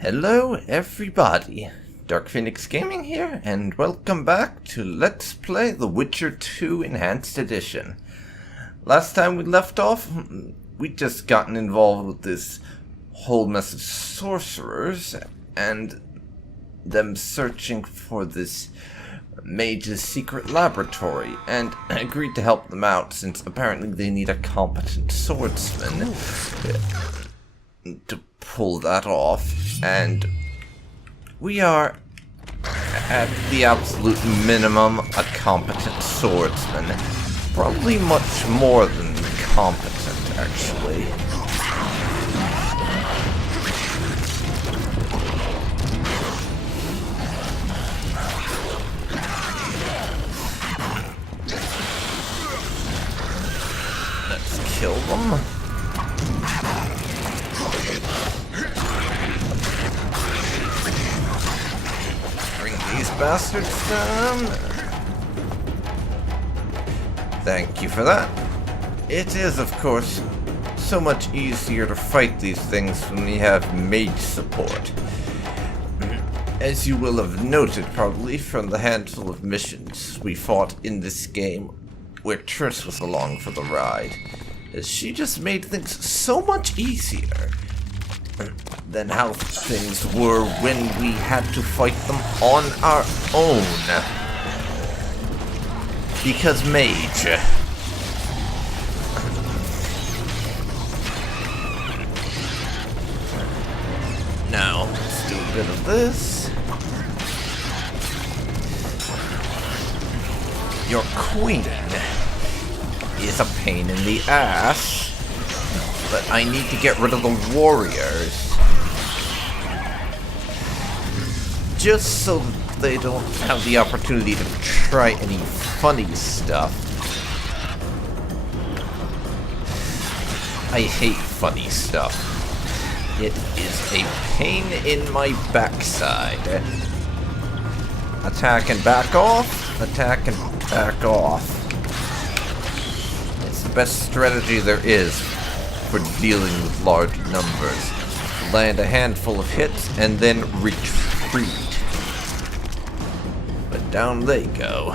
Hello everybody, DarkPhoenix Gaming here, and welcome back to Let's Play The Witcher 2 Enhanced Edition. Last time we left off, we'd just gotten involved with this whole mess of sorcerers, and them searching for this mage's secret laboratory, and I agreed to help them out since apparently they need a competent swordsman to pull that off, and we are at the absolute minimum a competent swordsman. Probably much more than competent, actually. Let's kill them. These bastards down. Thank you for that. It is, of course, so much easier to fight these things when we have mage support. As you will have noted probably from the handful of missions we fought in this game, where Triss was along for the ride, as she just made things so much easier than how things were when we had to fight them on our own. Because mage. Now, let's do a bit of this. Your queen is a pain in the ass. But I need to get rid of the warriors. Just so that they don't have the opportunity to try any funny stuff. I hate funny stuff. It is a pain in my backside. Attack and back off. Attack and back off. It's the best strategy there is for dealing with large numbers. Land a handful of hits and then retreat. But down they go.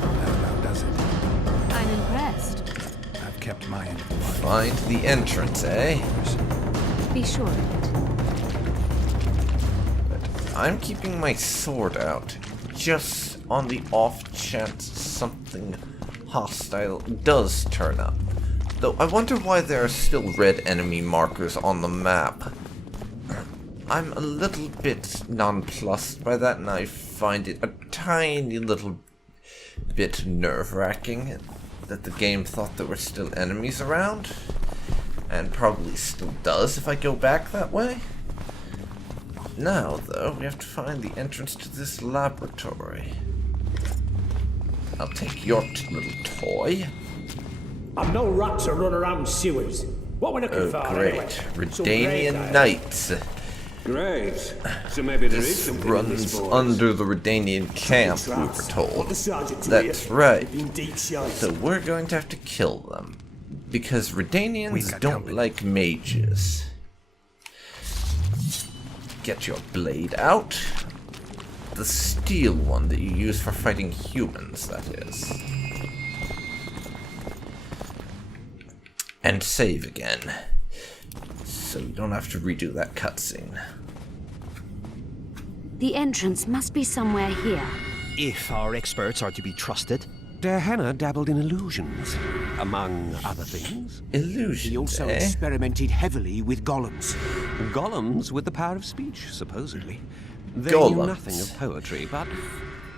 That does it. I'm impressed. I've kept my end. Find the entrance, eh? Be sure of it. But I'm keeping my sword out, just on the off chance something hostile does turn up. Though I wonder why there are still red enemy markers on the map. I'm a little bit nonplussed by that, and I find it a tiny little bit nerve-wracking that the game thought there were still enemies around. And probably still does if I go back that way. Now, though, we have to find the entrance to this laboratory. I'll take your little toy. I'm no rat to run around sewers. What we're looking for, Great. anyway? Redanian Knights. Great. So maybe there is This something in this runs forest. under the Redanian camp, we were told. That's right. So we're going to have to kill them. Because Redanians don't like mages. Get your blade out. The steel one that you use for fighting humans, that is. And save again. So you don't have to redo that cutscene. The entrance must be somewhere here. If our experts are to be trusted. Der Henner dabbled in illusions, among other things. Illusions, He also eh? experimented heavily with golems. Golems with the power of speech, supposedly. They Golems. knew nothing of poetry, but...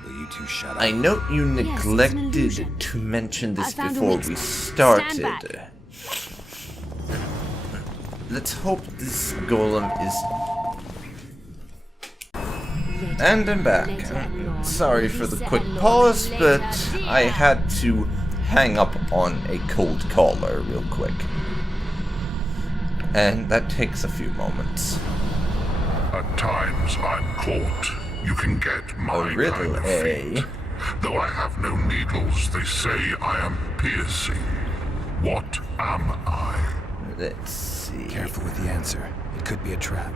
Will you two shut up? I note you it's an neglected illusion. to mention this I found a before weak we spot. Stand started. back. Let's hope this golem is... And I'm back. Sorry for the quick pause, but I had to hang up on a cold caller real quick. And that takes a few moments. At times I'm caught. You can get my A riddle, kind of eh? feat. Though I have no needles, they say I am piercing. What am I? Let's see. Careful with the answer. It could be a trap.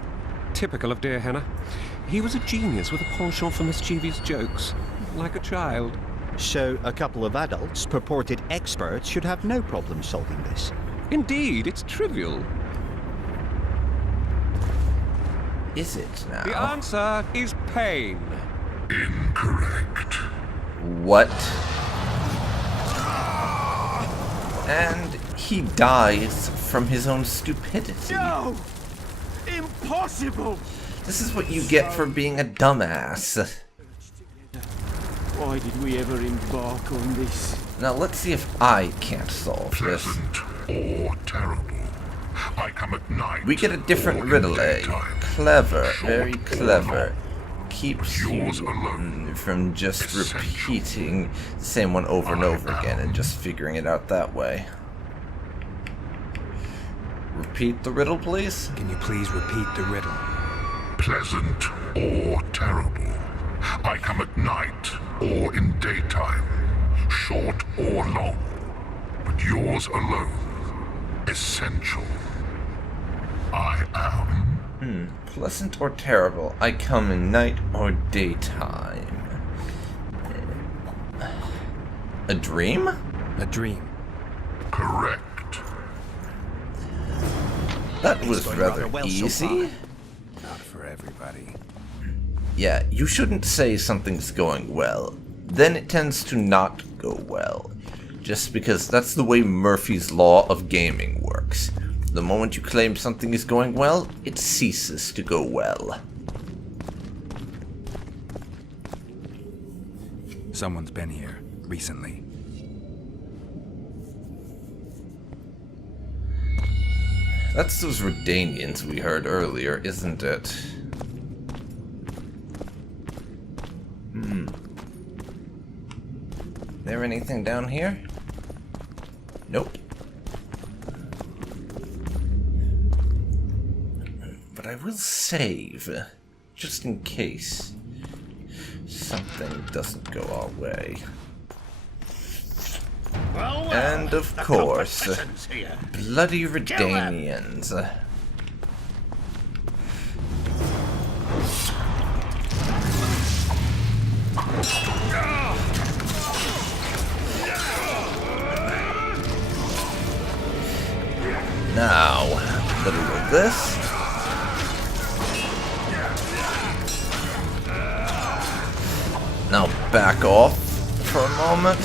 Typical of dear Hannah. He was a genius with a penchant for mischievous jokes, like a child. So a couple of adults, purported experts, should have no problem solving this. Indeed, it's trivial. Is it now? The answer is pain. Incorrect. What? And he dies from his own stupidity. No! Impossible! This is what you get for being a dumbass. Why did we ever embark on this? Now let's see if I can't solve this. Pleasant or terrible. I come at night. We get a different or in riddle, eh? daytime. Clever, Short very or clever. long. Keeps Yours you alone. from just Essential. repeating the same one over and over again and just figuring it out that way. Repeat the riddle, please. Can you please repeat the riddle? Pleasant or terrible. I come at night or in daytime. Short or long. But yours alone. Essential. I am. Pleasant or terrible. I come in night or daytime. A dream? A dream. Correct. That was going rather rather well so easy. Not for everybody. Yeah, you shouldn't say something's going well. Then it tends to not go well. Just because that's the way Murphy's Law of gaming works. The moment you claim something is going well, it ceases to go well. Someone's been here recently. That's those Redanians we heard earlier, isn't it? There anything down here? Nope. But I will save, just in case something doesn't go our way. And of course, bloody Redanians. Now, a little of this. Now back off for a moment.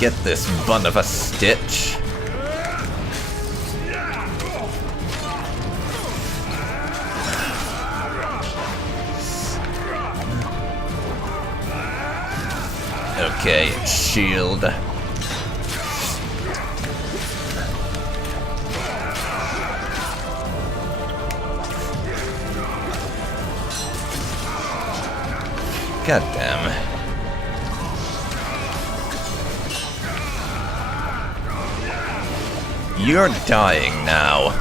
Get this bun of a stitch. Okay, shield. God damn. You're dying now.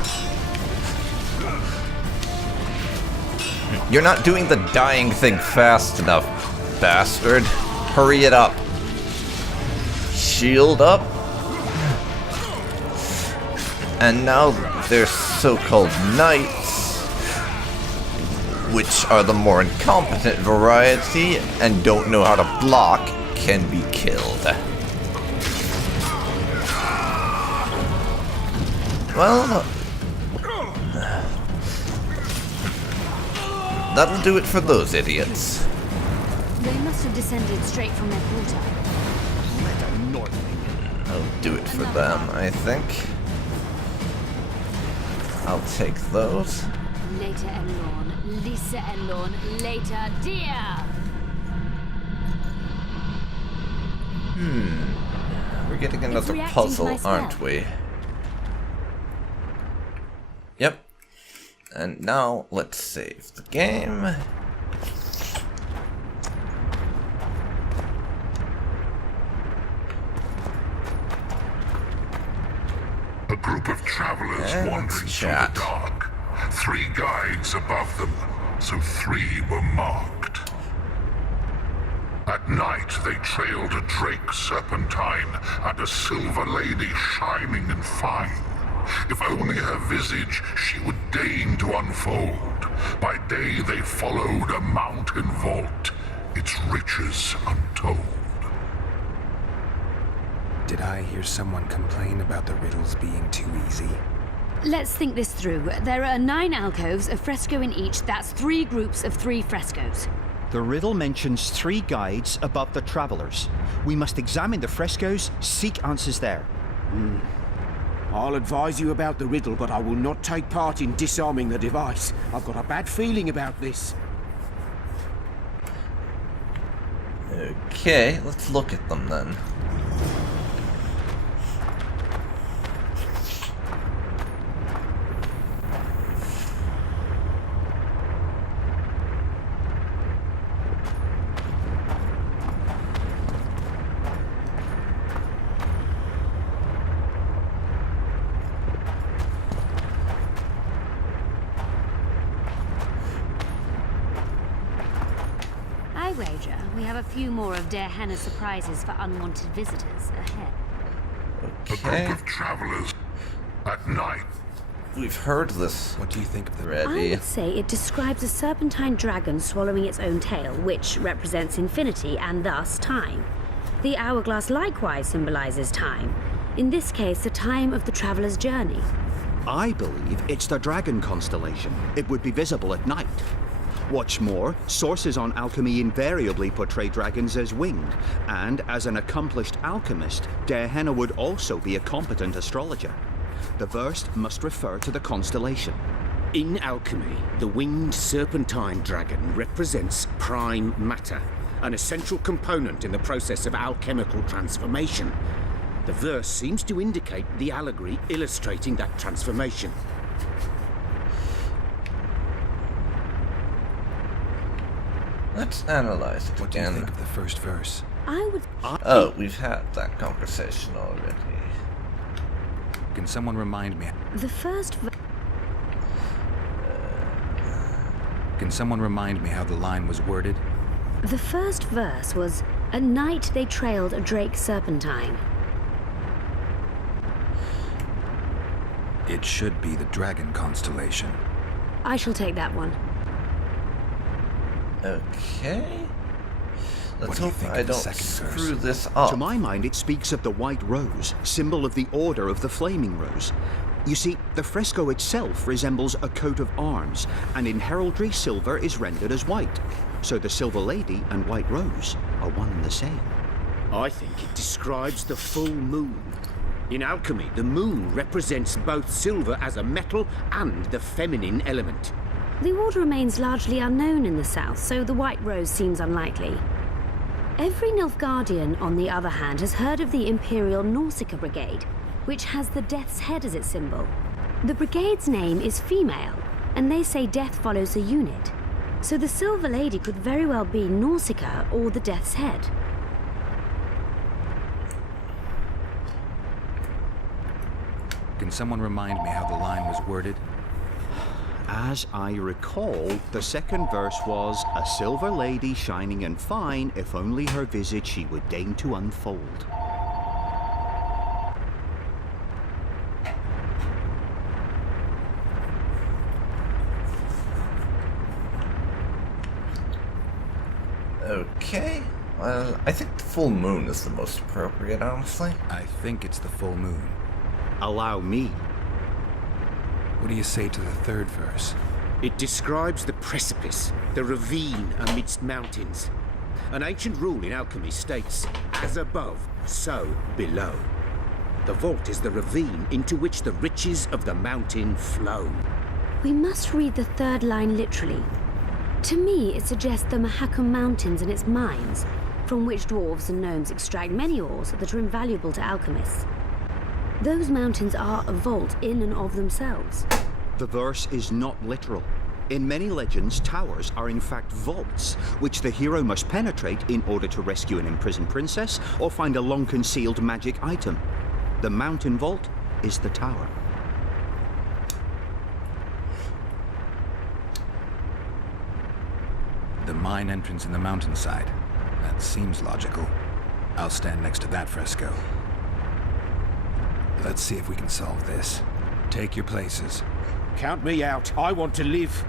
You're not doing the dying thing fast enough, bastard. Hurry it up. Shield up. And now there's so-called knights, which are the more incompetent variety and don't know how to block, can be killed. Well, that'll do it for those idiots. They must have descended straight from their quarter. I'll do it for them, I think. I'll take those. Later, Elorn. Lisa Elorn. Later, dear. We're getting another reacting to puzzle, my spell. aren't we? Yep. And now, let's save the game. A group of travelers And wandering through the chat. dark. 3 guides above them, so 3 were marked. At night they trailed a drake serpentine and a silver lady shining and fine. If only her visage she would deign to unfold. By day they followed a mountain vault, its riches untold. Did I hear someone complain about the riddles being too easy? Let's think this through. There are 9 alcoves, a fresco in each. That's 3 groups of 3 frescoes. The riddle mentions 3 guides above the travelers. We must examine the frescoes, seek answers there. I'll advise you about the riddle, but I will not take part in disarming the device. I've got a bad feeling about this. Okay, let's look at them then. I wager we have a few more of Der Henna's surprises for unwanted visitors ahead. A group of travelers at night. We've heard this What do you think of the I already. would say it describes a serpentine dragon swallowing its own tail, which represents infinity and thus time. The hourglass likewise symbolizes time. In this case, the time of the traveler's journey. I believe it's the dragon constellation. It would be visible at night. What's more, sources on alchemy invariably portray dragons as winged, and as an accomplished alchemist, Der Henna would also be a competent astrologer. The verse must refer to the constellation. In alchemy, the winged serpentine dragon represents prime matter, an essential component in the process of alchemical transformation. The verse seems to indicate the allegory illustrating that transformation. Let's analyze it What do you think again. of the first verse? I would... Oh, we've had that conversation already. Can someone remind me? The first... Can someone remind me how the line was worded? The first verse was, "At night they trailed a drake serpentine." It should be the dragon constellation. I shall take that one. Okay. What Let's do you hope think I of the don't second screw verse? this up. To my mind, it speaks of the white rose, symbol of the order of the flaming rose. You see, the fresco itself resembles a coat of arms, and in heraldry, silver is rendered as white. So the Silver Lady and White Rose are one and the same. I think it describes the full moon. In alchemy, the moon represents both silver as a metal and the feminine element. The order remains largely unknown in the south, so the White Rose seems unlikely. Every Nilfgaardian, on the other hand, has heard of the Imperial Nausicaa Brigade, which has the Death's Head as its symbol. The brigade's name is female, and they say death follows a unit. So the Silver Lady could very well be Nausicaa or the Death's Head. Can someone remind me how the line was worded? As I recall, the second verse was, "A silver lady shining and fine, if only her visage she would deign to unfold." Okay. Well, I think the full moon is the most appropriate, honestly. I think it's the full moon. Allow me. What do you say to the third verse? It describes the precipice, the ravine amidst mountains. An ancient rule in alchemy states, "As above, so below." The vault is the ravine into which the riches of the mountain flow. We must read the third line literally. To me, it suggests the Mahakam Mountains and its mines, from which dwarves and gnomes extract many ores that are invaluable to alchemists. Those mountains are a vault in and of themselves. The verse is not literal. In many legends, towers are in fact vaults, which the hero must penetrate in order to rescue an imprisoned princess or find a long-concealed magic item. The mountain vault is the tower. The mine entrance in the mountainside. That seems logical. I'll stand next to that fresco. Let's see if we can solve this. Take your places. Count me out. I want to live.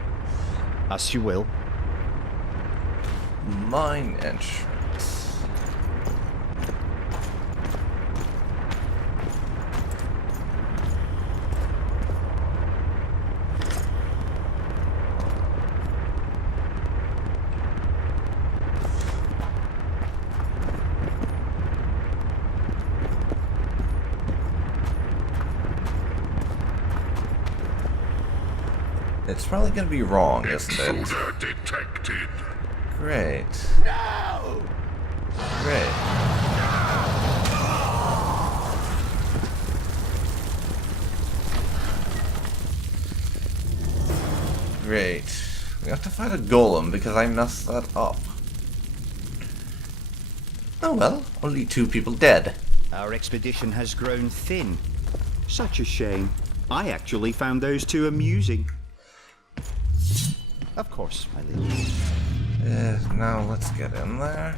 As you will. Mine entrance. It's probably gonna be wrong, isn't it? Intruder detected. Great. No! Great. Great. We have to fight a golem because I messed that up. Oh well, only 2 people dead. Our expedition has grown thin. Such a shame. I actually found those 2 amusing. Of course, my lady. Now let's get in there.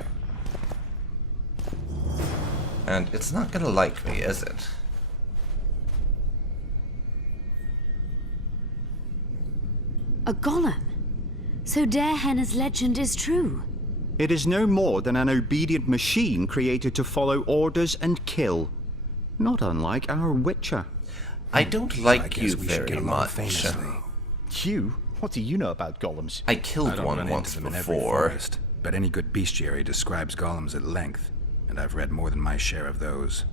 And it's not gonna like me, is it? A golem? So Darehenna's legend is true? It is no more than an obedient machine created to follow orders and kill. Not unlike our Witcher. I don't like I guess you we should very get along much. famously. You? What do you know about golems? I I killed don't one run once into them in every before. forest, but any good bestiary describes golems at length, and I've read more than my share of those.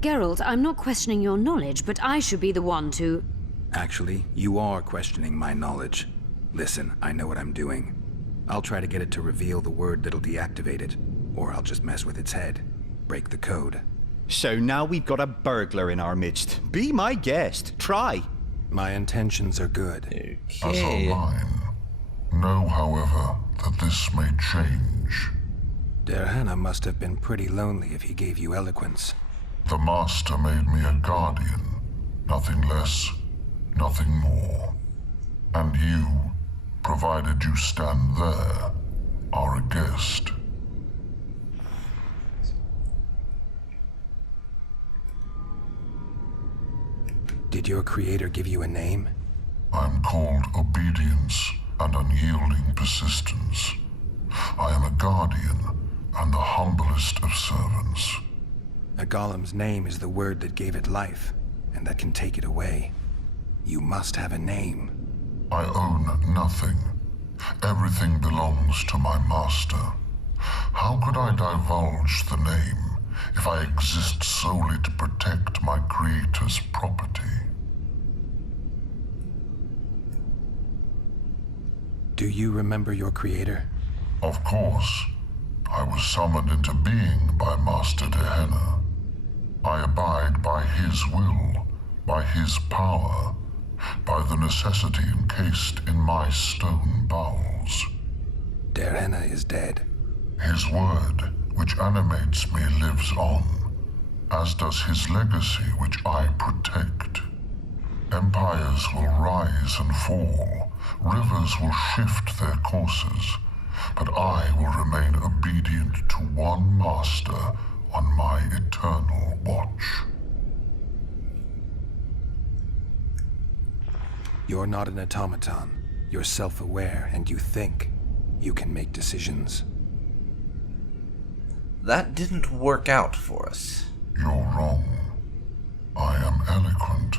Geralt, I'm not questioning your knowledge, but I should be the one to... Actually, you are questioning my knowledge. Listen, I know what I'm doing. I'll try to get it to reveal the word that'll deactivate it, or I'll just mess with its head. Break the code. So now we've got a burglar in our midst. Be my guest. Try. My intentions are good. As are Okay. mine. Know, however, that this may change. Darehenna must have been pretty lonely if he gave you eloquence. The Master made me a guardian. Nothing less, nothing more. And you, provided you stand there, are a guest. Did your creator give you a name? I'm called obedience and unyielding persistence. I am a guardian and the humblest of servants. A golem's name is the word that gave it life, and that can take it away. You must have a name. I own nothing. Everything belongs to my master. How could I divulge the name if I exist solely to protect my creator's property? Do you remember your creator? Of course. I was summoned into being by Master Darehenna. I abide by his will, by his power, by the necessity encased in my stone bowels. Darehenna is dead. His word, which animates me, lives on, as does his legacy, which I protect. Empires will rise and fall, rivers will shift their courses, but I will remain obedient to one master on my eternal watch. You're not an automaton. You're self-aware, and you think. You can make decisions. That didn't work out for us. You're wrong. I am eloquent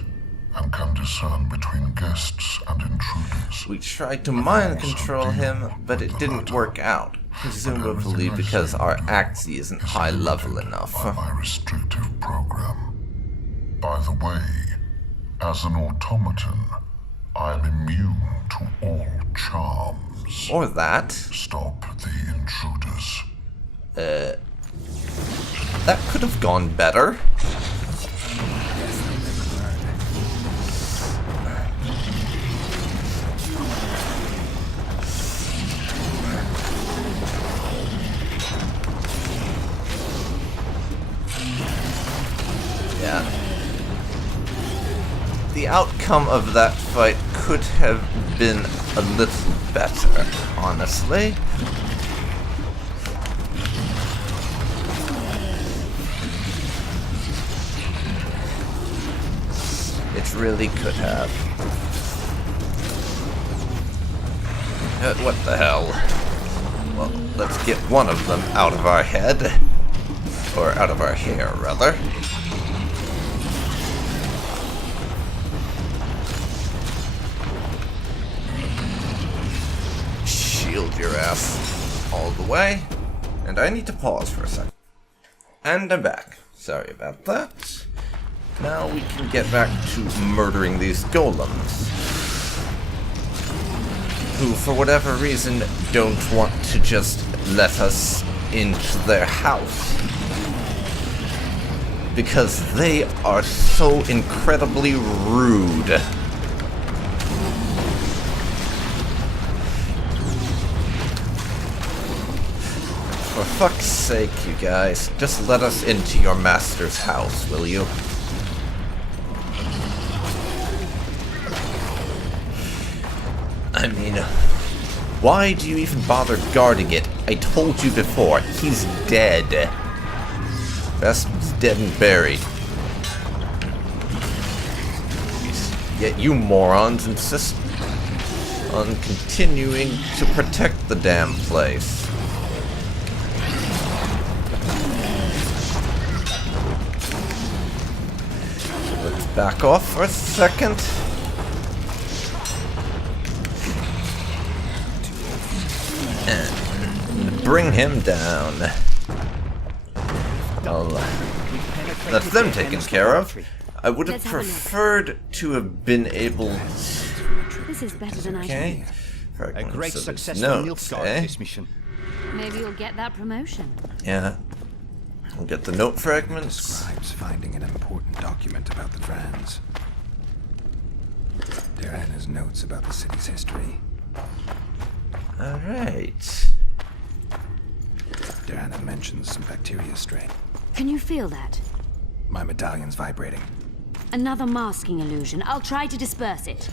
and can discern between guests and intruders. We tried to mind control him, but it didn't work out. Presumably because our Axie isn't high level enough. By my restrictive program. By the way, as an automaton, I am immune to all charms. Or that. Stop the intruders. That could have gone better. Yeah. The outcome of that fight could have been a little better, honestly. really could have. What the hell? Well, let's get one of them out of our head. Or out of our hair, rather. Shield your ass all the way. And I need to pause for a second. And I'm back. Sorry about that. Now we can get back to murdering these golems. Who, for whatever reason, don't want to just let us into their house. Because they are so incredibly rude. For fuck's sake, you guys, just let us into your master's house, will you? I mean, why do you even bother guarding it? I told you before, he's dead. Bastard's dead and buried. Yet you morons insist on continuing to protect the damn place. Let's back off for a second. And bring him down. Well, that's them taken care of. I would have preferred to have been able to... This is better than okay. A great success for notes, this mission. Maybe you'll get that promotion. Yeah. We'll get the note fragments. Scribes finding an important document about the Vrans. Diana's notes about the city's history. Alright. Diana mentions some bacteria strain. Can you feel that? My medallion's vibrating. Another masking illusion. I'll try to disperse it.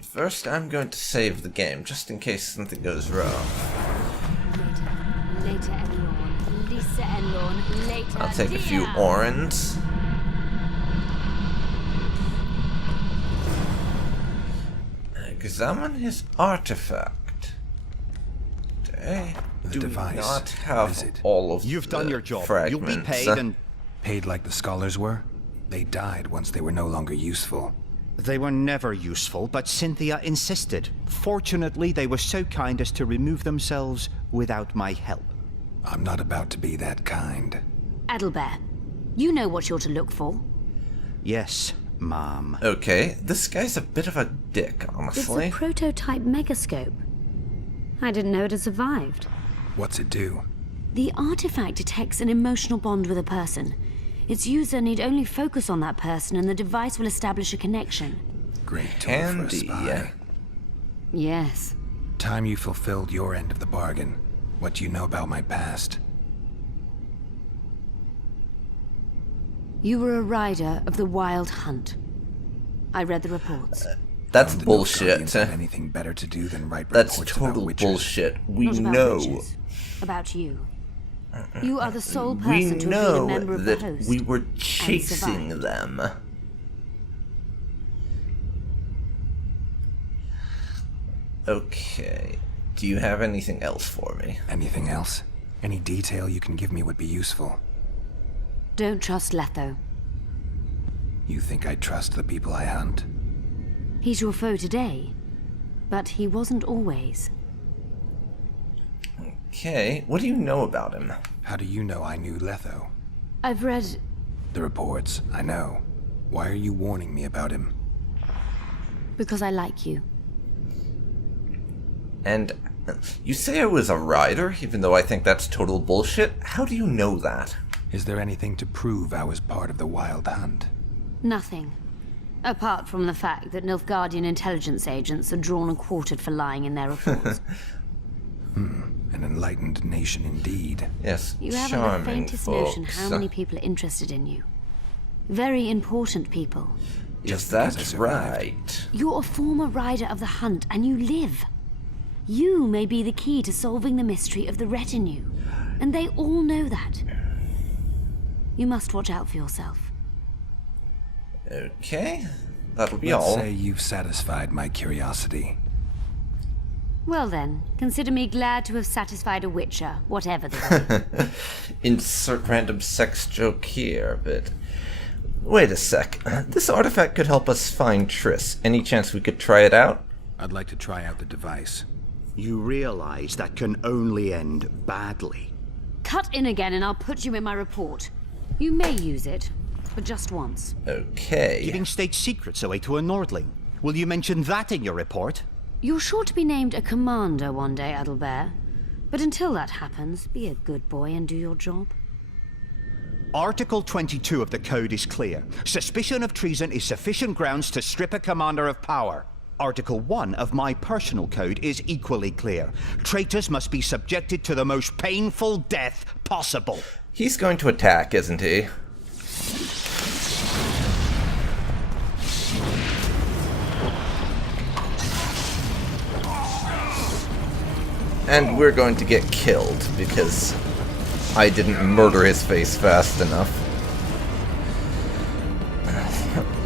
First, I'm going to save the game, just in case something goes wrong. Later, Elorn. Lisa Elorn. Later, I'll take a few orans. Examine his artifact. They do device. not have Is it? all of You've the done your job. fragments. You'll be paid and... Paid like the scholars were? They died once they were no longer useful. They were never useful, but Cynthia insisted. Fortunately, they were so kind as to remove themselves without my help. I'm not about to be that kind. Adelbert, you know what you're to look for. Yes, Mom. Okay, this guy's a bit of a dick, It's honestly. a prototype megascope. I didn't know it had survived. What's it do? The artifact detects an emotional bond with a person. Its user need only focus on that person and the device will establish a connection. Great tool for a Handy, spy. yeah. Yes. Time you fulfilled your end of the bargain. What do you know about my past? You were a rider of the Wild Hunt. I read the reports. That's The bullshit. Nilfgaardians have anything better to do than write That's reports about total witches. bullshit. We Not about know. witches. About you. You are the sole We person to have been a know member of that the host. we were and chasing survived. them. Okay. Do you have anything else for me? Anything else? Any detail you can give me would be useful. Don't trust Letho. You think I trust the people I hunt? He's your foe today, but he wasn't always. Okay. What do you know about him? How do you know I knew Letho? I've read... The reports, I know. Why are you warning me about him? because I like you. And you say I was a rider, even though I think that's total bullshit? How do you know that? Is there anything to prove I was part of the Wild Hunt? Nothing. Apart from the fact that Nilfgaardian intelligence agents are drawn and quartered for lying in their reports. An enlightened nation indeed. Yes, You haven't the charming faintest folks. notion how many people are interested in you. Very important people. Is Just because I that survived. right? You're a former rider of the hunt, and you live. You may be the key to solving the mystery of the retinue, and they all know that. You must watch out for yourself. Okay. That'll be Let's all. say you've satisfied my curiosity. Well then, consider me glad to have satisfied a witcher, whatever the way. Insert random sex joke here, but... Wait a sec. This artifact could help us find Triss. Any chance we could try it out? I'd like to try out the device. You realize that can only end badly. Cut in again and I'll put you in my report. You may use it, but just once. Okay. Giving state secrets away to a Nordling. Will you mention that in your report? You're sure to be named a commander one day, Adelbert. But until that happens, be a good boy and do your job. Article 22 of the Code is clear. Suspicion of treason is sufficient grounds to strip a commander of power. Article 1 of my personal code is equally clear. Traitors must be subjected to the most painful death possible. He's going to attack, isn't he? And we're going to get killed because I didn't murder his face fast enough.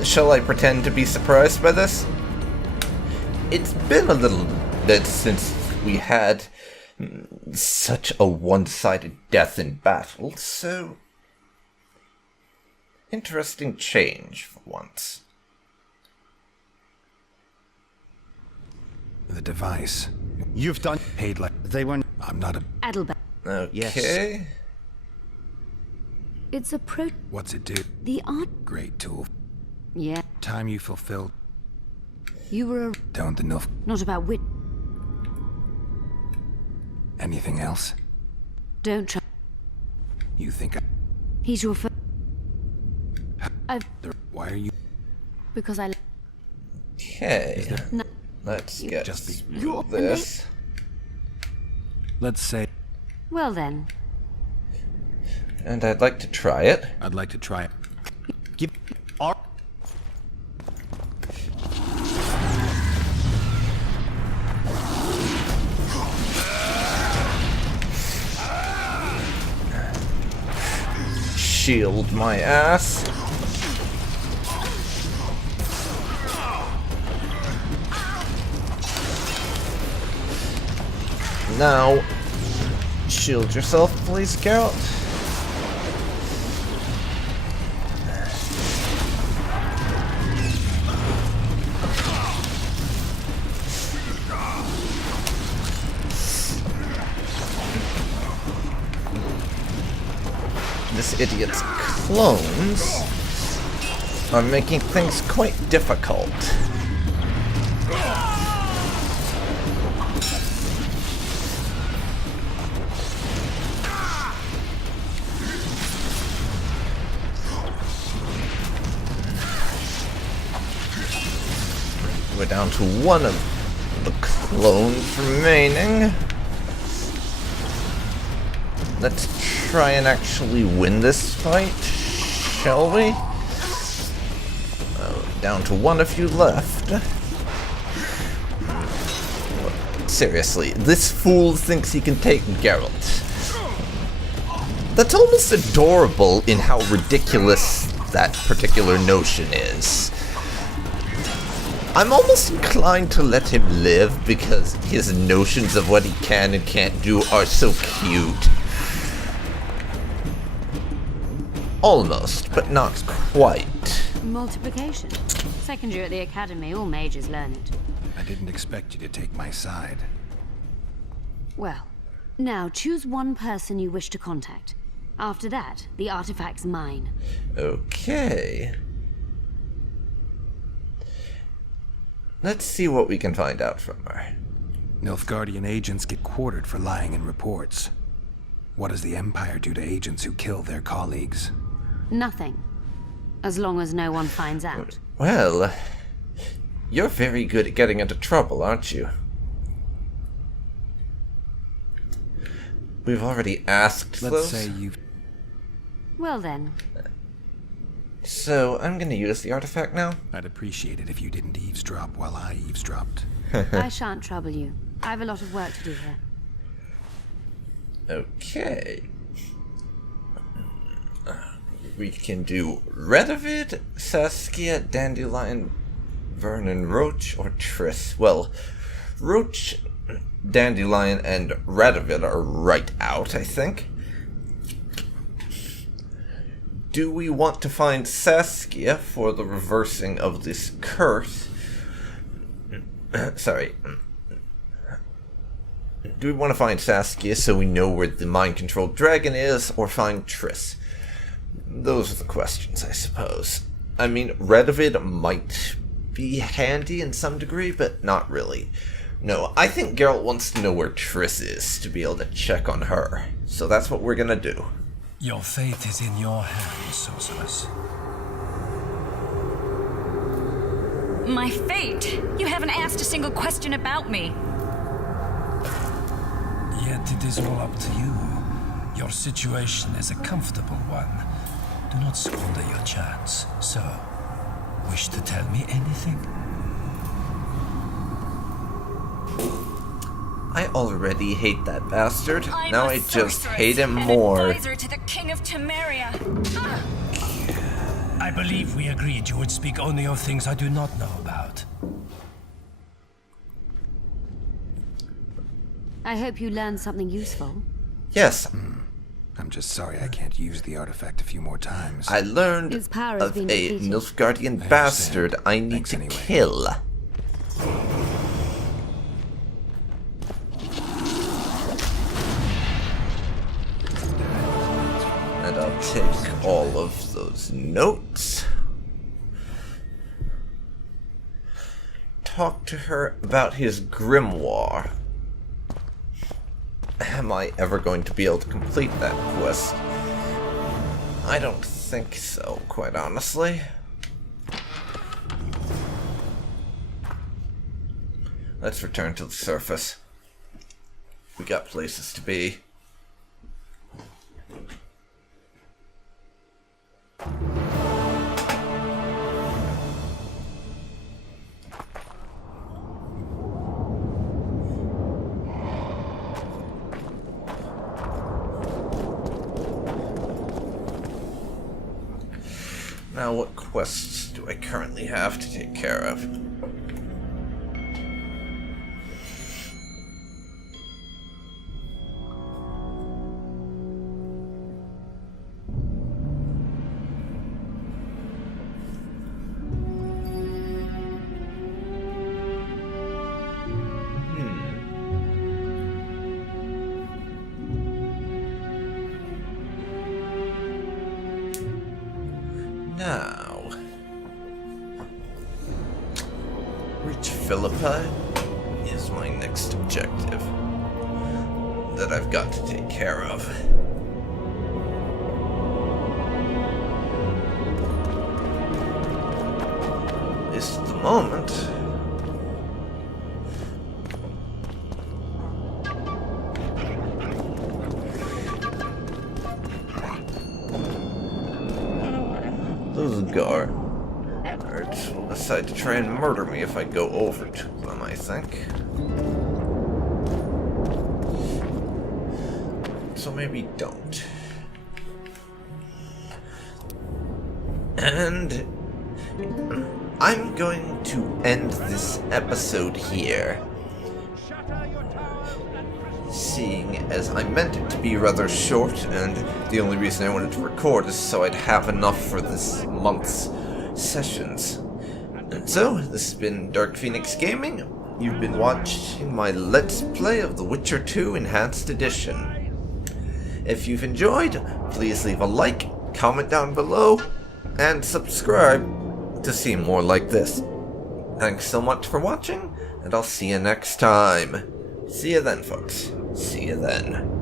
Shall I pretend to be surprised by this? It's been a little bit since we had such a one-sided death in battle, so... Interesting change for once. The device. You've done... Paid like... They weren't... I'm not a... Adelbert. Okay. Yes. It's a What's it do? The art... Great tool. Yeah. Time you fulfilled. You were a... Don't the Nilf... Not about wit... Anything else? Don't try... You think I... He's your first... Why are you... Because I... Okay. No. Let's get Just be- through this. Let's say... Well then. And I'd like to try it. I'd like to try it. Give... Art... Shield my ass. Now, shield yourself, please, Geralt. This idiot's clones are making things quite difficult. We're down to one of the clones remaining. Let's try and actually win this fight, shall we? Down to one of you left. Seriously, this fool thinks he can take Geralt. That's almost adorable in how ridiculous that particular notion is. I'm almost inclined to let him live because his notions of what he can and can't do are so cute. Almost, but not quite. Multiplication. Second year at the academy, all mages learn it. I didn't expect you to take my side. Well, now choose one person you wish to contact. After that, the artifact's mine. Okay. Let's see what we can find out from her. Nilfgaardian agents get quartered for lying in reports. What does the Empire do to agents who kill their colleagues? Nothing. As long as no one finds out. Well, you're very good at getting into trouble, aren't you? We've already asked Let's those. say you've... Well then. So, I'm gonna use the artifact now. I'd appreciate it if you didn't eavesdrop while I eavesdropped. I shan't trouble you. I have a lot of work to do here. Okay. We can do Redovid, Saskia, Dandelion, Vernon Roach or Triss? Well, Roach, Dandelion, and Radovid are right out, I think. Do we want to find Saskia for the reversing of this curse? Sorry. Do we want to find Saskia so we know where the mind-controlled dragon is, or find Triss? Those are the questions, I suppose. I mean, Radovid might be handy in some degree, but not really. No, I think Geralt wants to know where Triss is to be able to check on her. So that's what we're gonna do. Your fate is in your hands, sorceress. My fate? You haven't asked a single question about me. Yet it is all up to you. Your situation is a comfortable one. Do not squander your chance. So, wish to tell me anything? I already hate that bastard. I'm Now a I just sorceress, hate him an more. advisor to the King of Temeria. I believe we agreed you would speak only of things I do not know about. I hope you learned something useful. Yes. I'm just sorry I can't use the artifact a few more times. I learned Its power has of been a defeated. Nilfgaardian bastard I need Thanks to anyway. kill. And I'll take all of those notes. Talk to her about his grimoire. Am I ever going to be able to complete that quest? I don't think so, quite honestly. Let's return to the surface. We got places to be. Now, what quests do I currently have to take care of? Now, reach Philippi is my next objective that I've got to take care of. At least at the moment. Those guards will decide to try and murder me if I go over to them, I think. So maybe don't. And I'm going to end this episode here. Seeing as I meant it to be rather short, and the only reason I wanted to record is so I'd have enough for this month's sessions. And so, this has been DarkPhoenix Gaming. You've been watching my Let's Play of The Witcher 2 Enhanced Edition. If you've enjoyed, please leave a like, comment down below, and subscribe to see more like this. Thanks so much for watching, and I'll see you next time. See you then, folks. See you then.